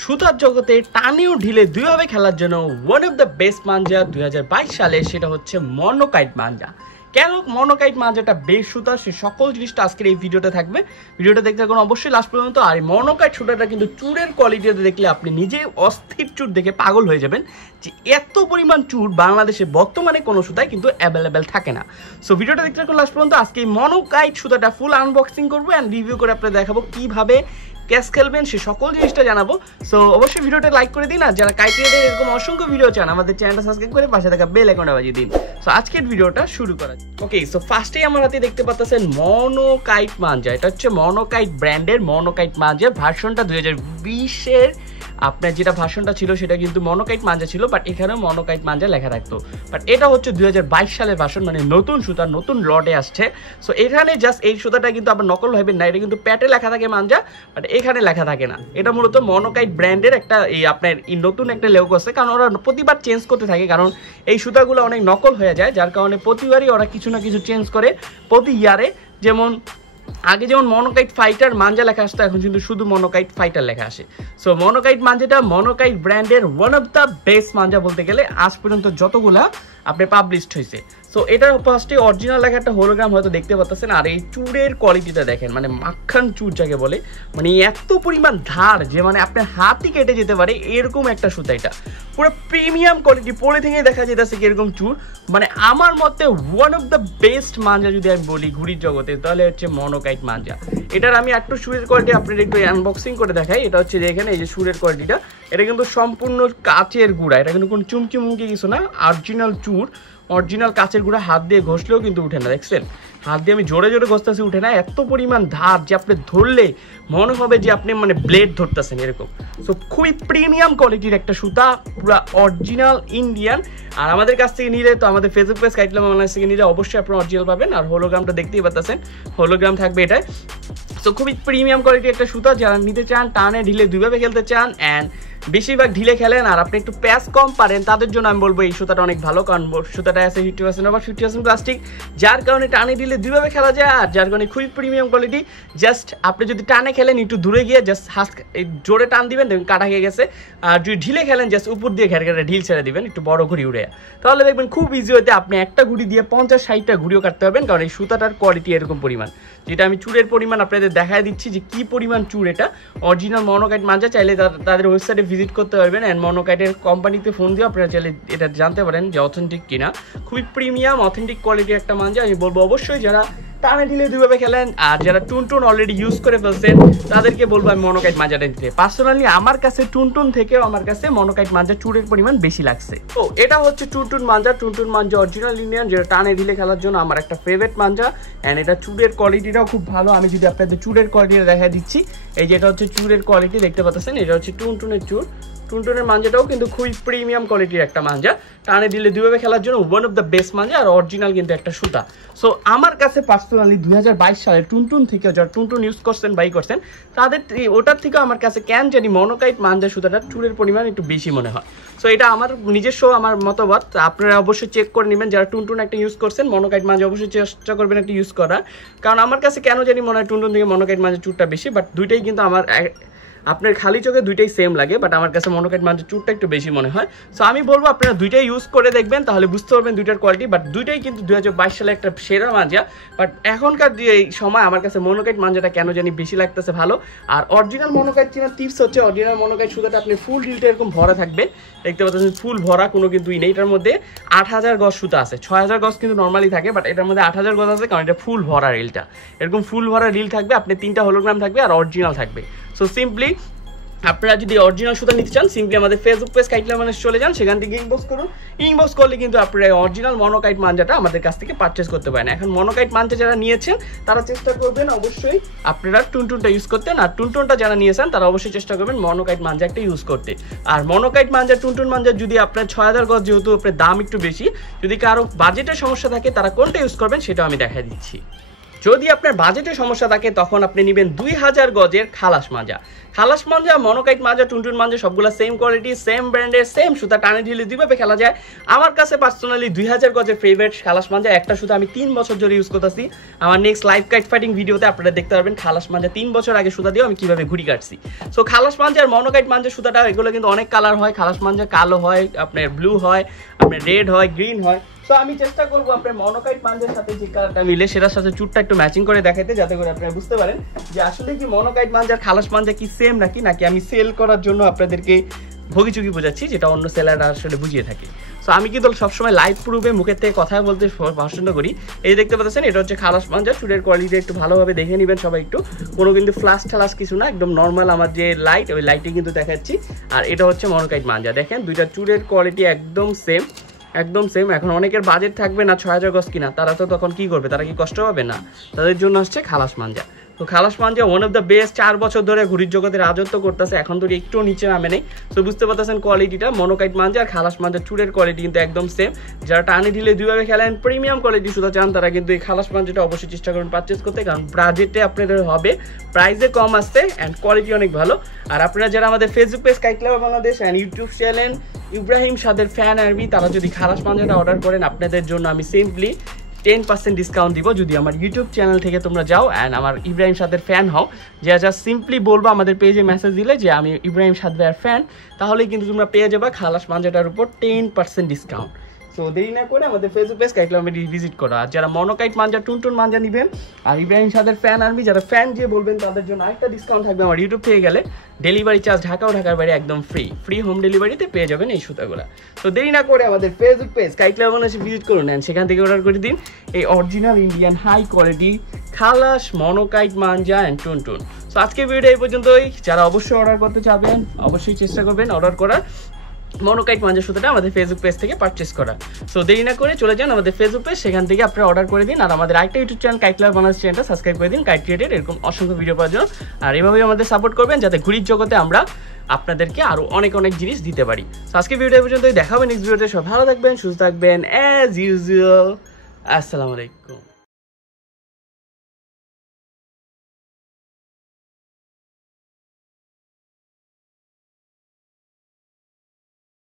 সুতার জগতে টানেও ঢিলে দুইভাবে খেলার জন্য ওয়ান অফ দ্য বেস্ট মাঞ্জা 2022 সালে সেটা হচ্ছে মনোকাইট মাঞ্জা। কেন মনোকাইট মাঞ্জাটা বেস্ট সুতা সে সকল জিনিসটা আজকের এই ভিডিওতে থাকবে। ভিডিওটা দেখতে থাকুন অবশ্যই লাস্ট পর্যন্ত। আর এই মনোকাইট সুতাটা কিন্তু চুরের কোয়ালিটিতে দেখলে আপনি নিজেই অস্থির চুর দেখে পাগল হয়ে যাবেন যে এত পরিমাণ চুর বাংলাদেশে বর্তমানে কোনো সুতায় কিন্তু অ্যাভেলেবেল থাকে না। সো ভিডিওটা দেখতে থাকুন লাস্ট পর্যন্ত। আজকে এই মনোকাইট সুতাটা ফুল আনবক্সিং করবো অ্যান্ড রিভিউ করে আপনাদের দেখাবো কীভাবে ক্যাশ খেলবেন সে সকল জিনিসটা জানাবো। সো অবশ্যই ভিডিওটা লাইক করে দিন। আর যারা কাইট রিলেটেড এরকম অসংখ্য ভিডিও চান আমাদের চ্যানেলটা সাবস্ক্রাইব করে পাশে থাকা বেল আইকনটা বাজিয়ে দিন। সো আজকের ভিডিওটা শুরু করা যাক। ওকে, সো ফার্স্টেই আমার হাতে দেখতে পাচ্ছেন মনোকাইট মাঞ্জা। এটা হচ্ছে মনোকাইট ব্র্যান্ডের মনোকাইট মাঞ্জা ভার্সনটা 2020-এর। আপনার যেটা ভার্সনটা ছিল সেটা কিন্তু মনোকাইট মাঞ্জা ছিল, বাট এখানেও মনোকাইট মাঞ্জা লেখা থাকতো। বাট এটা হচ্ছে 2022 সালের ভার্সন, মানে নতুন সুতা নতুন লটে আসছে। সো এখানে জাস্ট এই সুতাটা কিন্তু আবার নকল হবেন না, এটা কিন্তু প্যাটে লেখা থাকে মাঞ্জা, বাট এখানে লেখা থাকে না। এটা মূলত মনোকাইট ব্র্যান্ডের একটা এই আপনার নতুন একটা লোগো আছে, কারণ ওরা প্রতিবার চেঞ্জ করতে থাকে, কারণ এই সুতাগুলো অনেক নকল হয়ে যায়, যার কারণে প্রতিবারই ওরা কিছু না কিছু চেঞ্জ করে প্রতি ইয়ারে। যেমন আগে যেমন মনোকাইট ফাইটার মাঞ্জা লেখা আসতো, এখন কিন্তু শুধু মনোকাইট ফাইটার লেখা আসে। সো মনোকাইট মাঞ্জাটা মনোকাইট ব্র্যান্ডের ওয়ান অফ দ্য বেস্ট মাঞ্জা বলতে গেলে আজ পর্যন্ত যতগুলা আপনি পাবলিশড হয়েছে। সো এটার ফার্স্টে অরিজিনাল লেখা একটা হোলোগ্রাম হয়তো দেখতে পাচ্ছেন। আর এই চুরের কোয়ালিটিটা দেখেন, মানে মাখন চুর যাকে বলে, মানে এত পরিমাণ ধার যে মানে আপনার হাতই কেটে যেতে পারে এরকম একটা সুতা। এটা পুরো প্রিমিয়াম কোয়ালিটি, পরে থেকে দেখা যেতেছে কি এরকম চুর। মানে আমার মতে ওয়ান অফ দ্য বেস্ট মাঞ্জা যদি আমি বলি ঘুড়ির জগতে, তাহলে হচ্ছে মনোকাইট মাঞ্জা। এটার আমি একটু সুরের কোয়ালিটি আপনাদের একটু আনবক্সিং করে দেখাই। এটা হচ্ছে যে এখানে এই যে সুরের কোয়ালিটিটা, এটা কিন্তু সম্পূর্ণ কাচের গুঁড়া, এটা কিন্তু কোনো চুমকি মুমকি কিছু না, অরিজিনাল চুর, অরিজিনাল কাচের গুঁড়া। হাত দিয়ে ঘষলেও কিন্তু উঠে না, দেখছেন? হাত দিয়ে আমি জোরে জোরে ঘষতেছি, উঠে না। এত পরিমাণ ধার যে আপনি ধরলে মনে হবে যে আপনি মানে ব্লেড ধরতেছেন এরকম। সো খুবই প্রিমিয়াম কোয়ালিটির একটা সুতা, পুরো অরিজিনাল ইন্ডিয়ান। আর আমাদের কাছ থেকে নিলে তো আমাদের ফেসবুক পেজ কাইট বাংলাদেশ থেকে নিলে অবশ্যই আপনার অরিজিনাল পাবেন। আর হোলোগ্রামটা দেখতেই পাচ্ছেন, হোলোগ্রাম থাকবে এটাই। সো খুবই প্রিমিয়াম কোয়ালিটির একটা সুতা, যারা নিতে চান টানে ঢিলে দুইভাবে খেলতে চান অ্যান্ড বেশিরভাগ ঢিলে খেলেন আর আপনি একটু প্যাচ কম পারেন, তাদের জন্য আমি বলবো এই সুতাটা অনেক ভালো, কারণ সুতাটা আছে 50% আবার 50% প্লাস্টিক, যার কারণে টানে ঢিলে দুইভাবে খেলা যায়। আর যার কারণে খুবই প্রিমিয়াম কোয়ালিটি। জাস্ট আপনি যদি টানে খেলেন একটু দূরে গিয়ে জাস্ট জোরে টান দিবেন, দেখবেন কাটা হয়ে গেছে। আর যদি ঢিলে খেলেন জাস্ট উপর দিয়ে ঘেরে ঘেরে ঢিল ছেড়ে দিবেন একটু বড় ঘুড়ি উড়ে, তাহলে দেখবেন খুব ইজি হতে আপনি একটা ঘুড়ি দিয়ে 50-60টা ঘুড়িও কাটতে পারবেন, কারণ এই সুতাটার কোয়ালিটি এরকম পরিমাণ। যেটা আমি চুরের পরিমাণ আপনাদের দেখায় দিচ্ছি যে কি পরিমাণ চুর। এটা অরিজিনাল মনোকাইট মাঞ্জা, চাইলে তাদের ওয়েবসাইটে ভিজিট করতে পারবেন অ্যান্ড মনোকাইটের কোম্পানিতে ফোন দিয়ে আপনারা চাইলে এটা জানতে পারেন যে অথেন্টিক কিনা। খুবই প্রিমিয়াম অথেন্টিক কোয়ালিটির একটা মাঞ্জা। আমি বলবো অবশ্যই যারা টানে ঢিলে দুইভাবে খেলেন আর যারা টুনটুন অলরেডি ইউজ করে ফেলছেন তাদেরকে বলবো আমি মনোকাইট মাঞ্জাটা নিতে। পার্সোনালি আমার কাছে টুনটুন থেকেও আমার কাছে মনোকাইট মাঞ্জা চুরের পরিমাণ বেশি লাগছে। তো এটা হচ্ছে টুনটুন মাঞ্জা। টুনটুন মাঞ্জা অরিজিনাল ইন্ডিয়ান, যেটা টানে ঢিলে খেলার জন্য আমার একটা ফেভারিট মাঞ্জা। অ্যান্ড এটা চুরের কোয়ালিটিটাও খুব ভালো। আমি যদি আপনাদের চুরের কোয়ালিটিটা দেখা দিচ্ছি, এই যে এটা হচ্ছে চুরের কোয়ালিটি দেখতে পাচ্ছেন, এটা হচ্ছে টুনটুনের চুর। টুনটুনের মাঞ্জাটাও কিন্তু খুবই প্রিমিয়াম কোয়ালিটির একটা মাঞ্জা, টানে দিলে দুইভাবে খেলার জন্য ওয়ান অফ দ্য বেস্ট মাঞ্জা আর অরিজিনাল কিন্তু একটা সুতা। সো আমার কাছে পার্সোনালি 2022 সালে টুনটুন থেকে যারা টুনটুন ইউজ করছেন বাই করছেন তাদের ওটার থেকে আমার কাছে কেন জানি মনোকাইট মাঞ্জা সুতাটা চুরের পরিমাণ একটু বেশি মনে হয়। সো এটা আমার নিজস্ব আমার মতবাদ, আপনারা অবশ্যই চেক করে নেবেন। যারা টুনটুন একটা ইউজ করছেন মনোকাইট মাঞ্জা অবশ্যই চেষ্টা করবেন একটা ইউজ করার, কারণ আমার কাছে কেন জানি মনে হয় টুনটুন থেকে মনোকাইট মাঞ্জা চুরটা বেশি। বাট দুইটাই কিন্তু আমার আপনার খালি চোখে দুইটাই সেম লাগে, বাট আমার কাছে মনোকাইট মাঞ্জা চুরটা একটু বেশি মনে হয়। সো আমি বলবো আপনারা দুইটাই ইউজ করে দেখবেন, তাহলে বুঝতে পারবেন দুইটার কোয়ালিটি। বাট দুইটাই কিন্তু 2022 সালে একটা সেরা মাঞ্জা। বাট এখনকার এই সময় আমার কাছে মনোকাইট মাঞ্জাটা কেন জানি বেশি লাগতেছে ভালো। আর অরিজিনাল মনোকাইট চেনার টিপস হচ্ছে অরিজিনাল মনোকাইট সুতাটা আপনি ফুল ঢিলটা এরকম ভরা থাকবে, দেখতে পাচ্ছেন ফুল ভরা, কোনো কিন্তু নেই। এটার মধ্যে 8000 গজ সুতা আছে, 6000 গজ কিন্তু নর্মালি থাকে, বাট এটার মধ্যে 8000 গজ আছে, কারণ এটা ফুল ভরা রিলটা এরকম ফুল ভরা রিল থাকবে। আপনি 3টা হোলোগ্রাম থাকবে আর অরিজিনাল থাকবে। সো সিম্পলি আপনারা যদি অরিজিনাল সুতা নিতে চান সিম্পলি আমাদের ফেসবুক পেজ কাইট বাংলাদেশ চলে যান, সেখান থেকে ইনবক্স করুন। ইনবক্স করলে কিন্তু আপনারা অরিজিনাল মনোকাইট মাঞ্জাটা আমাদের কাছ থেকে পারচেস করতে পারেন। এখন মনোকাইট মাঞ্জা যারা নিয়েছেন তারা চেষ্টা করবেন অবশ্যই আপনারা টুনটুনটা ইউজ করতেন, আর টুনটুনটা যারা নিয়েছেন তারা অবশ্যই চেষ্টা করবেন মনোকাইট মাঞ্জা একটা ইউজ করতে। আর মনোকাইট মাঞ্জা টুনটুন মাঞ্জা যদি আপনার 6000 গজ, যেহেতু আপনার দাম একটু বেশি, যদি কারো বাজেটের সমস্যা থাকে তারা কোনটা ইউজ করবেন সেটাও আমি দেখা দিচ্ছি। যদি আপনার বাজেটের সমস্যা থাকে তখন আপনি নেবেন 2000 গজের খালাস মাজা। খালাস মাজা, মনোকাইট মাজা, টুনটুন মাজা সবগুলো সেম কোয়ালিটি, সেম ব্র্যান্ডের, সেম সুতা, টানে ঢিলে দুইভাবে খেলা যায়। আমার কাছে পার্সোনালি 2000 গজের ফেভারিট খালাস মাজা। একটা সুতা আমি 3 বছর ধরে ইউজ করতেছি। আমার নেক্সট লাইভ কাইট ফাইটিং ভিডিওতে আপনারা দেখতে পারবেন খালাস মাজা 3 বছর আগে সুতা দিয়ে আমি কিভাবে ঘুড়ি কাটছি। সো খালাস মাজা আর মনোকাইট মাজা সুতাটা এগুলো কিন্তু অনেক কালার হয়। খালাস মাজা কালো হয়, আপনার ব্লু হয়, আপনার রেড হয়, গ্রিন হয়। তো আমি চেষ্টা করবো আপনার মনোকাইট মাঞ্জার সাথে যে কালারটা মিলে সেটার সাথে চুটটা একটু ম্যাচিং করে দেখাইতে, যাতে করে আপনারা বুঝতে পারেন যে আসলে কি মনোকাইট মাঞ্জার খালাস মাঞ্জা কি সেম নাকি আমি সেল করার জন্য আপনাদেরকে ভগিচুকি বোঝাচ্ছি, যেটা অন্য সেলাররা আসলে বুঝিয়ে থাকে। সো আমি কিন্তু সবসময় লাইভ প্রুফে মুখের থেকে কথা বলতে পছন্দ করি। এই দেখতে পাচ্ছেন এটা হচ্ছে খালাস মাঞ্জা। চুলের কোয়ালিটি একটু ভালোভাবে দেখে নেবেন সবাই একটু, কোনো কিন্তু ফ্লাশ ঠালাস কিছু না, একদম নর্মাল আমার যে লাইট ওই লাইটে কিন্তু দেখাচ্ছি। আর এটা হচ্ছে মনোকাইট মাঞ্জা। দেখেন দুইটা চুলের কোয়ালিটি একদম সেম, একদম সেম। এখন অনেকের বাজেট থাকবে না 6000 গজ কিনা, তারা তো তখন কি করবে, তারা কি কষ্ট পাবে না? তাদের জন্য হচ্ছে খালাস মাঞ্জা। তো খালাস মাঞ্জা ওয়ান অফ দ্য বেস্ট, 4 বছর ধরে ঘুড়ির জগতে রাজত্ব করতেছে, এখন তো একটু নিচে নামে নেই। তো বুঝতে পারতেছেন কোয়ালিটিটা, মনোকাইট মাঞ্জা আর খালাস মাঞ্জা চুলের কোয়ালিটি কিন্তু একদম সেম। যারা টানে ঢিলে দুইভাবে খেলেন, প্রিমিয়াম কোয়ালিটি সুতা চান, তারা কিন্তু এই খালাস মাঞ্জাটা অবশ্যই চেষ্টা করুন পারচেস করতে, কারণ বাজেটে আপনাদের হবে, প্রাইসে কম আসছে অ্যান্ড কোয়ালিটি অনেক ভালো। আর আপনারা যারা আমাদের Facebook page kite lover Bangladesh and YouTube channel Ibrahim শাদের ফ্যান আর্মি, তারা যদি খালাস মাঞ্জাটা অর্ডার করেন, আপনাদের জন্য আমি সিম্পলি 10% ডিসকাউন্ট দিব যদি আমার ইউটিউব চ্যানেল থেকে তোমরা যাও অ্যান্ড আমার ইব্রাহিম শাদের ফ্যান হও। জাস্ট সিম্পলি বলবো আমাদের পেজে মেসেজ দিলে যে আমি ইব্রাহিম শাদ ভাইয়ের ফ্যান, তাহলেই কিন্তু তোমরা পেয়ে যাবে খালাস মাঞ্জাটার উপর 10% ডিসকাউন্ট। সো দেরি না করে আমাদের ফেসবুক পেজ কাইট লাভার ভিজিট করো। আর যারা মনোকাইট মাঞ্জা, টুনটুন মাঞ্জা নেবেন আর ইব্রাহিম শাদের ফ্যান আর্মি যারা ফ্যান যে বলবেন, তাদের জন্য আরেকটা ডিসকাউন্ট থাকবে আমার ইউটিউব থেকে গেলে। ডেলিভারি চার্জ ঢাকা ও ঢাকার বাইরে একদম ফ্রি হোম ডেলিভারিতে পেয়ে যাবেন এই সুতাগুলো। তো দেরি না করে আমাদের ফেসবুক পেজ কাইট লাভার বাংলাদেশে ভিজিট করুন অ্যান্ড সেখান থেকে অর্ডার করে দিন এই অরিজিনাল ইন্ডিয়ান হাই কোয়ালিটি খালাস মনোকাইট মাঞ্জা অ্যান্ড টুনটুন। সো আজকের ভিডিও এই পর্যন্তই। যারা অবশ্যই অর্ডার করতে চাবেন অবশ্যই চেষ্টা করবেন অর্ডার করার মনোকাইট মাঞ্জা সুতাটা আমাদের ফেসবুক পেজ থেকে পারচেস করা। সো দেরি না করে চলে যান আমাদের ফেসবুক পেজ, সেখান থেকে আপনারা অর্ডার করে দিন। আর আমাদের আরেকটা YouTube channel kite lover Bangladesh চ্যানেলটা সাবস্ক্রাইব করে দিন, কাইট রিলেটেড এরকম অসংখ্য ভিডিও পাওয়ার জন্য। আর এভাবেই আমাদের সাপোর্ট করবেন যাতে ঘুড়ির জগতে আমরা আপনাদেরকে আরো অনেক জিনিস দিতে পারি। সো আজকে ভিডিও পর্যন্তই, দেখা হবে নেক্সট ভিডিওতে। সব ভালো থাকবেন, সুস্থ থাকবেন অ্যাজ ইউজুয়াল। আসসালামু আলাইকুম।